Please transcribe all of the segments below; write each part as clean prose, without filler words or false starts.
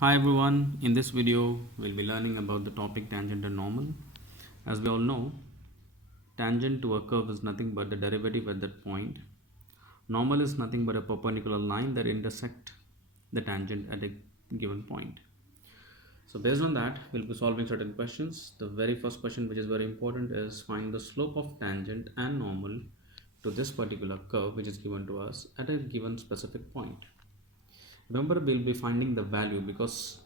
Hi everyone, in this video we'll be learning about the topic tangent and normal. As we all know, tangent to a curve is nothing but the derivative at that point. Normal is nothing but a perpendicular line that intersect the tangent at a given point. So based on that, we'll be solving certain questions. The very first question, which is very important, is find the slope of tangent and normal to this particular curve which is given to us at a given specific point. Remember, we'll be finding the value because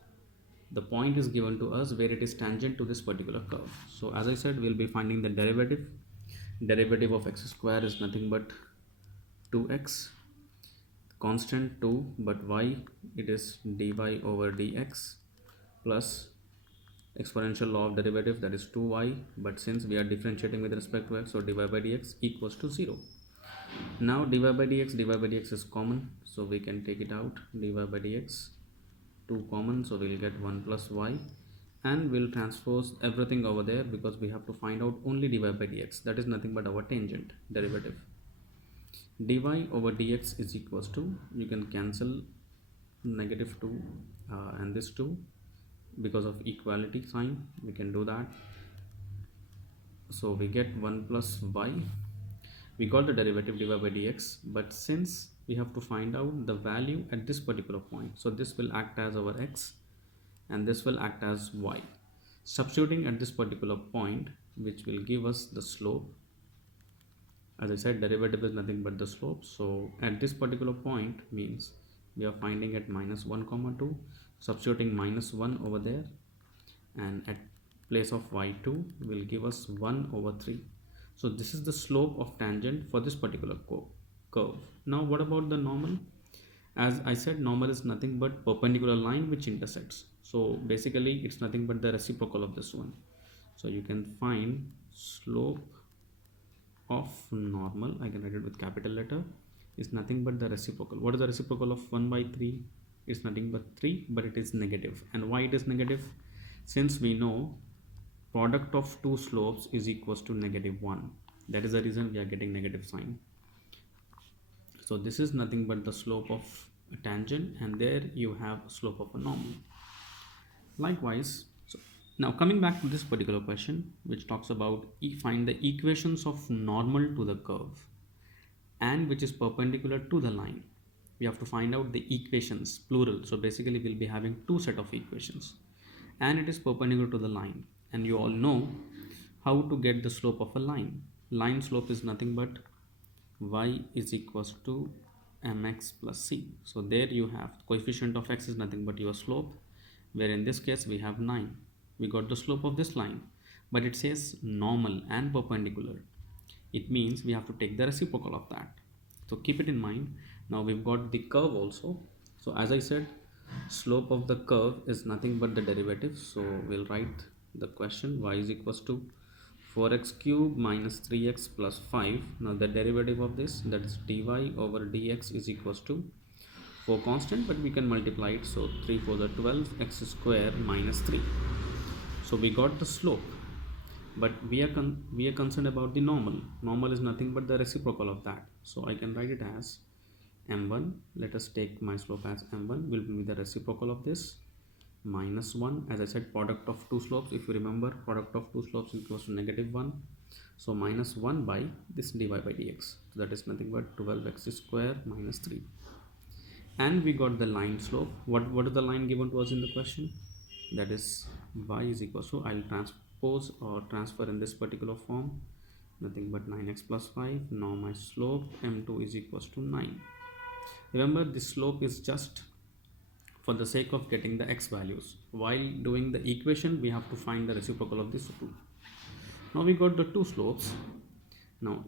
the point is given to us where it is tangent to this particular curve. So as I said, we'll be finding the derivative of x square is nothing but 2x, constant 2, but y it is dy over dx plus exponential law of derivative, that is 2y, but since we are differentiating with respect to x, so dy by dx equals to 0. Now dy by dx is common, so we can take it out. Dy by dx 2 common, so we'll get 1 plus y, and we'll transpose everything over there because we have to find out only dy by dx, that is nothing but our tangent derivative. Dy over dx is equals to, you can cancel negative 2 and this 2 because of equality sign, we can do that. So we get 1 plus y. We got the derivative dy by dx, but since we have to find out the value at this particular point, so this will act as our x and this will act as y. Substituting at this particular point, which will give us the slope. As I said, derivative is nothing but the slope, so at this particular point means we are finding at minus 1 comma 2, substituting minus 1 over there, and at place of y2 will give us 1 over 3. So this is the slope of tangent for this particular curve. Now what about the normal? As I said, normal is nothing but perpendicular line which intersects. So basically it's nothing but the reciprocal of this one. So you can find slope of normal, I can write it with capital letter, is nothing but the reciprocal. What is the reciprocal of 1 by 3? It's nothing but 3, but it is negative. And why it is negative? Since we know product of two slopes is equals to -1, that is the reason we are getting negative sign. So this is nothing but the slope of a tangent, and there you have slope of a normal. Likewise, so now coming back to this particular question, which talks about find the equations of normal to the curve and which is perpendicular to the line. We have to find out the equations, plural. So basically we'll be having two set of equations, and it is perpendicular to the line, and you all know how to get the slope of a line. Line slope is nothing but y is equals to mx plus c. So there you have coefficient of x is nothing but your slope, where in this case we have 9. We got the slope of this line, but it says normal and perpendicular. It means we have to take the reciprocal of that. So keep it in mind. Now we've got the curve also. So as I said, slope of the curve is nothing but the derivative. So we'll write the question, y is equals to 4x cube minus 3x plus 5. Now the derivative of this, that is dy over dx, is equals to 4 constant, but we can multiply it. So 3 for the 12 x square minus 3. So we got the slope, but we are concerned about the normal. Normal is nothing but the reciprocal of that. So I can write it as m1. Let us take my slope as m1 will be the reciprocal of this, minus 1. As I said, product of two slopes, if you remember, product of two slopes equals to -1. So minus 1 by this dy by dx, so that is nothing but 12x square minus 3. And we got the line slope. What is the line given to us in the question? That is y is equal to, I'll transpose or transfer in this particular form, nothing but 9x plus 5. Now my slope m2 is equals to 9. Remember, this slope is just for the sake of getting the x values. While doing the equation, we have to find the reciprocal of this 2. Now we got the two slopes. Now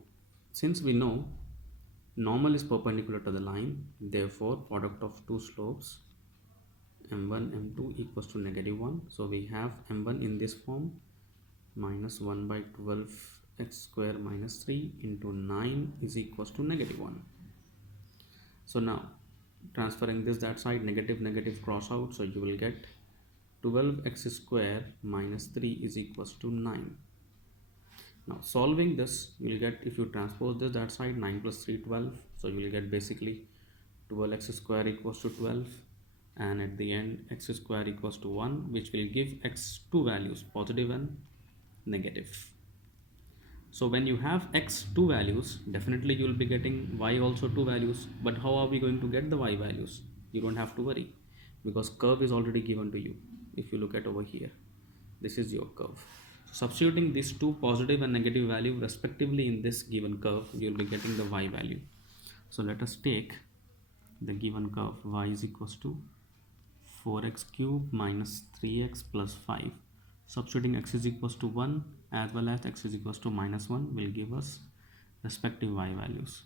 since we know normal is perpendicular to the line, therefore product of two slopes m1 m2 equals to -1. So we have m1 in this form, minus 1 by 12 x square minus 3 into 9 is equals to -1. So now transferring this that side, negative cross out, so you will get 12x square minus 3 is equals to 9. Now solving this, you will get, if you transpose this that side, 9 plus 3 12, so you will get basically 12x square equals to 12. and at the end x square equals to 1, which will give x two values, positive and negative. So when you have x two values, definitely you will be getting y also two values. But how are we going to get the y values? You don't have to worry, because curve is already given to you. If you look at over here, this is your curve. So substituting these two positive and negative value respectively in this given curve, you will be getting the y value. So let us take the given curve. Y is equals to 4x cube minus 3x plus 5. Substituting x is equals to 1 as well as x is equals to minus 1 will give us respective y values.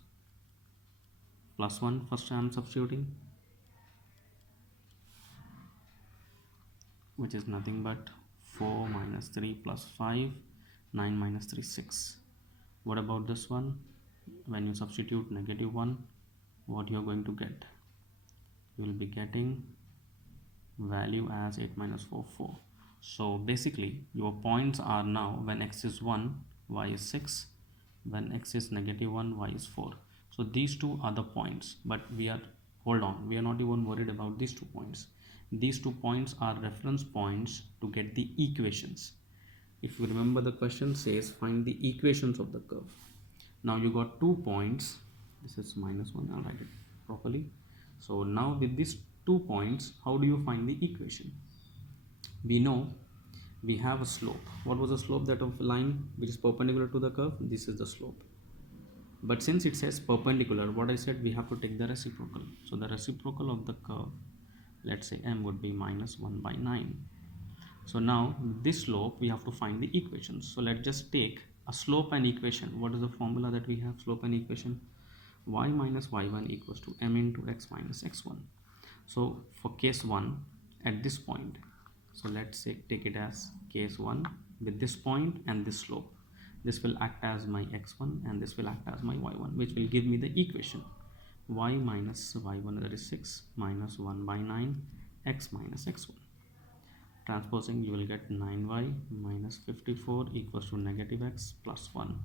Plus 1 first I am substituting, which is nothing but 4 minus 3 plus 5, 9 minus 3, 6. What about this one? When you substitute negative 1, what you are going to get? You will be getting value as 8 minus 4, 4. So basically your points are now when x is 1, y is 6, when x is negative 1, y is 4. So these two are the points, but hold on, we are not even worried about these 2 points. These 2 points are reference points to get the equations. If you remember, the question says find the equations of the curve. Now you got 2 points. This is minus 1, I'll write it properly. So now with these 2 points, how do you find the equation? We know we have a slope. What was the slope that of a line which is perpendicular to the curve? This is the slope. But since it says perpendicular, what I said, we have to take the reciprocal. So the reciprocal of the curve, let's say m, would be minus 1 by 9. So now this slope we have to find the equations. So let's just take a slope and equation. What is the formula that we have? Slope and equation: y minus y1 equals to m into x minus x1. So for case 1 at this point, so let's say take it as case 1 with this point and this slope. This will act as my x1 and this will act as my y1, which will give me the equation y minus y1, that is 6, minus 1 by 9 x minus x1. Transposing, you will get 9y minus 54 equals to negative x plus 1.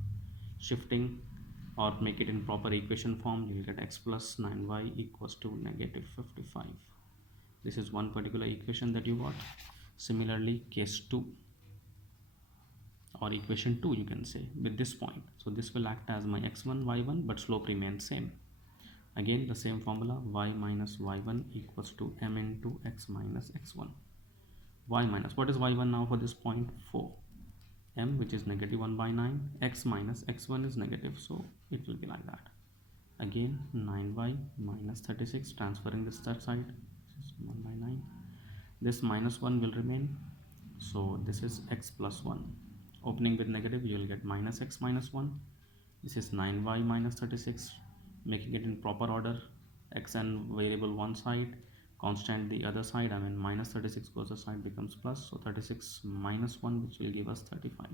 Shifting or make it in proper equation form, you will get x plus 9y equals to negative 55. This is one particular equation that you got. Similarly, case 2 or equation 2, you can say, with this point. So this will act as my x1 y1, but slope remains same. Again the same formula, y minus y1 equals to m into x minus x1. Y minus, what is y1 now for this point? 4. M, which is negative 1 by 9, x minus x1 is negative, so it will be like that. Again 9y minus 36, transferring this that side, this is 1 by 9. This minus 1 will remain, so this is x plus 1. Opening with negative, you will get minus x minus 1. This is 9y minus 36, making it in proper order. X and variable one side, constant the other side. I mean minus 36 goes aside, becomes plus. So 36 minus 1, which will give us 35.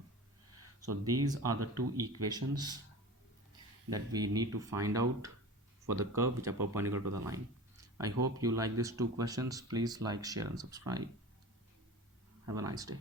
So these are the two equations that we need to find out for the curve which are perpendicular to the line. I hope you like these two questions. Please like, share and subscribe. Have a nice day.